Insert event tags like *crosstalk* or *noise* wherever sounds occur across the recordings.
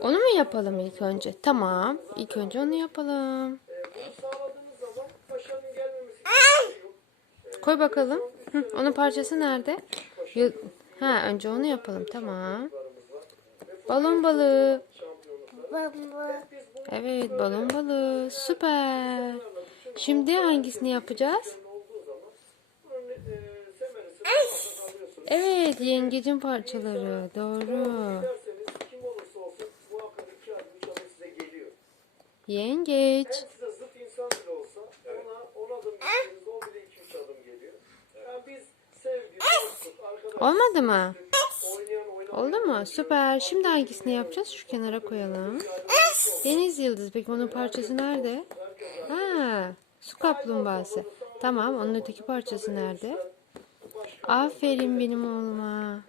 Onu mu yapalım ilk önce? Tamam. İlk önce onu yapalım. Koy bakalım. Hı, onun parçası nerede? Ha, önce onu yapalım. Tamam. Balon balığı. Evet, balon balığı. Süper. Şimdi hangisini yapacağız? Evet, yengecin parçaları. Doğru. Yengeç. Zıt insan bile olsa ona on adım gittiğinizde o bile adım geliyor. Yani biz sevgi, dostluk, arkadaşlık, Olmadı mı? oynayan Oldu mu? Süper. Şimdi hangisini yapacağız? Şu kenara koyalım. Deniz yıldız. Peki onun parçası nerede? Ha, su kaplumbağası. Tamam. Onun öteki parçası nerede? Aferin benim oğluma.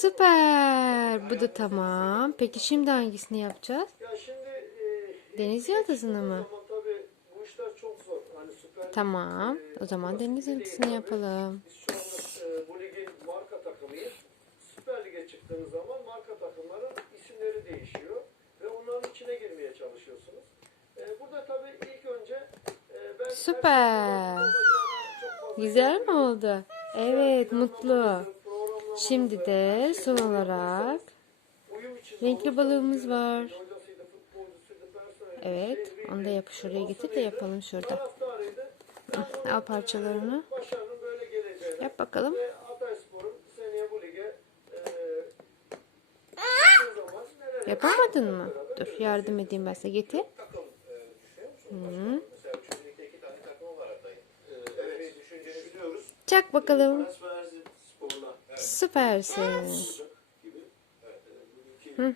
Süper. Bu da tamam. Peki şimdi hangisini yapacağız? Ya şimdi e, Deniz yıldızını mı? ama tabii bu işler çok zor. Hani süper Tamam. O zaman deniz yıldızını yapalım. Biz şu anda e, bu ligin marka takımıyız. Süper Lig'e çıktığınız zaman marka takımların isimleri değişiyor. Ve onların içine girmeye çalışıyorsunuz. E, burada tabii ilk önce e, ben Süper. Güzel mi oldu? Evet, mutlu. Şimdi de son olarak renkli balığımız var. Evet, onu da yap şuraya getir de yapalım şurada. Al parçalarını. Yap bakalım. Yapamadın mı? Dur yardım edeyim ben size. Getir. düşünüyoruz. Çak bakalım. Mesela biz e,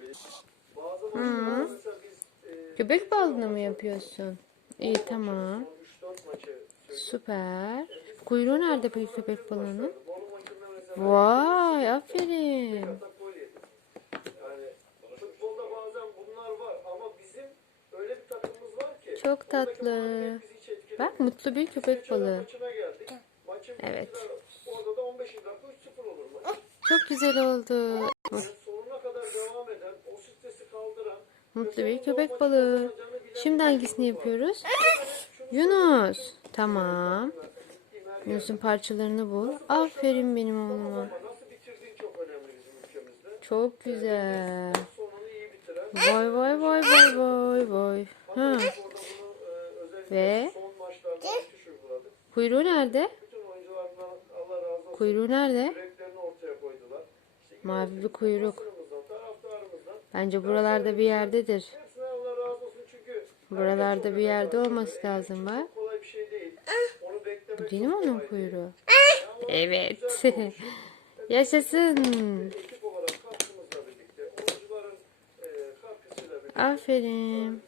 Köpek balığını mı yapıyorsun? İyi tamam. 3-4 maçı Süper. Kuyruğu nerede peki köpek balığının? Vay aferin. Çok tatlı. Bak mutlu bir köpek balığı. Evet. Orada da 15 dakika 3-0 olur maç. Çok güzel oldu. Mutlu bir köpek balığı. Şimdi hangisini yapıyoruz? Yunus. Tamam. Yunus'un parçalarını bul. Aferin benim oğluma. çok. Çok güzel. Vay vay vay vay vay vay. Ha. E, Ve kuyruğu nerede? Kuyruğu nerede? Mavi bir kuyruk. Bence buralarda bir yerdedir. Buralarda bir yerde olması lazım beklemek Bu değil mi onun kuyruğu? Evet. *laughs* Yaşasın. Aferin.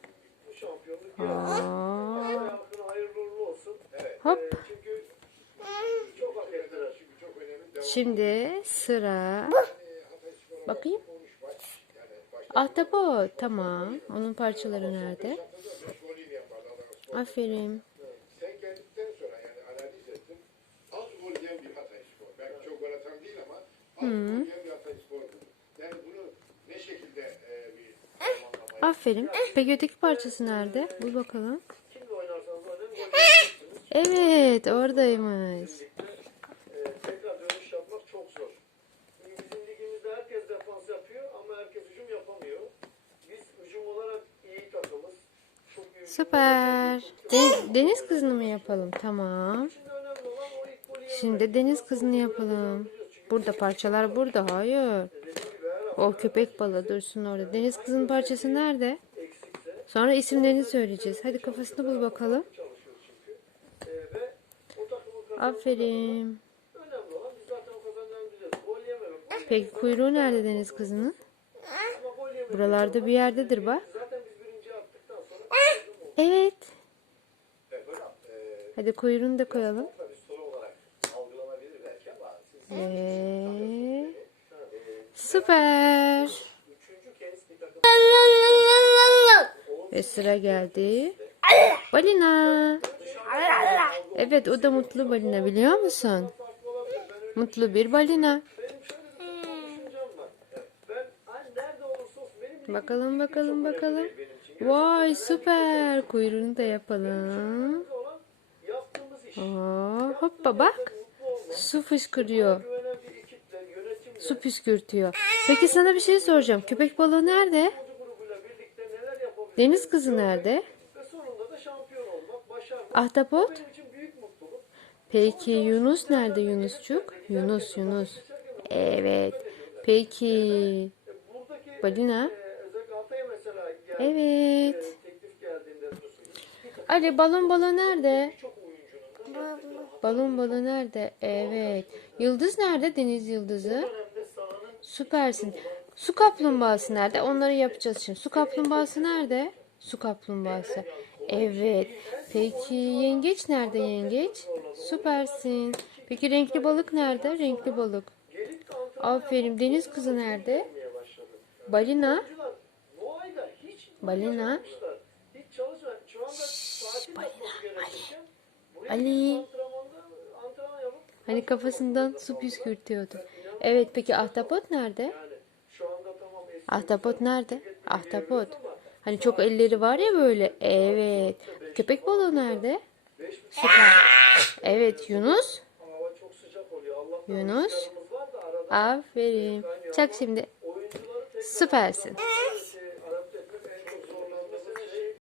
Hop. Önemli. Şimdi sıra. Bakayım. Ahtapot. Tamam. Onun parçaları nerede? Aferin. sen geldikten sonra yani analiz ettim. Az gol yiyen bir Süper. Den- deniz kızını mı yapalım? Tamam. Şimdi deniz kızını yapalım. Burada parçalar burada. Hayır. O köpek balığı dursun orada. Deniz kızının parçası nerede? Sonra isimlerini söyleyeceğiz. Hadi kafasını bul bakalım. Aferin. Peki kuyruğu nerede deniz kızının? Buralarda bir yerdedir bak. Hadi kuyruğunu da koyalım. Ve... Ee? Süper. Ve sıra geldi. Balina. Evet o da mutlu balina biliyor musun? Mutlu bir balina. Bakalım bakalım bakalım. Vay süper. Kuyruğunu da yapalım. Aa, hoppa bak. Su fışkırıyor. Su püskürtüyor. Peki sana bir şey soracağım. Köpek balığı nerede? Deniz kızı nerede? Ahtapot? Peki Yunus nerede Yunusçuk? Yunus Yunus. Evet. Peki balina? Evet. Ali balon balığı nerede? Balon balığı nerede? Evet. Yıldız nerede? Deniz yıldızı. Süpersin. Su kaplumbağası nerede? Onları yapacağız şimdi. Su kaplumbağası nerede? Su kaplumbağası. Evet. Peki yengeç nerede yengeç? Süpersin. Peki renkli balık nerede? Renkli balık. Aferin. Deniz kızı nerede? Balina. Ayda hiç Balina. çalışmamışlar. Hiç Hani kafasından su püskürtüyordu. Evet peki ahtapot nerede? Ahtapot nerede? Ahtapot. Hani çok elleri var ya böyle. Evet. Köpek balığı nerede? Süper. Evet Yunus. Yunus. Aferin. Çak şimdi. Süpersin.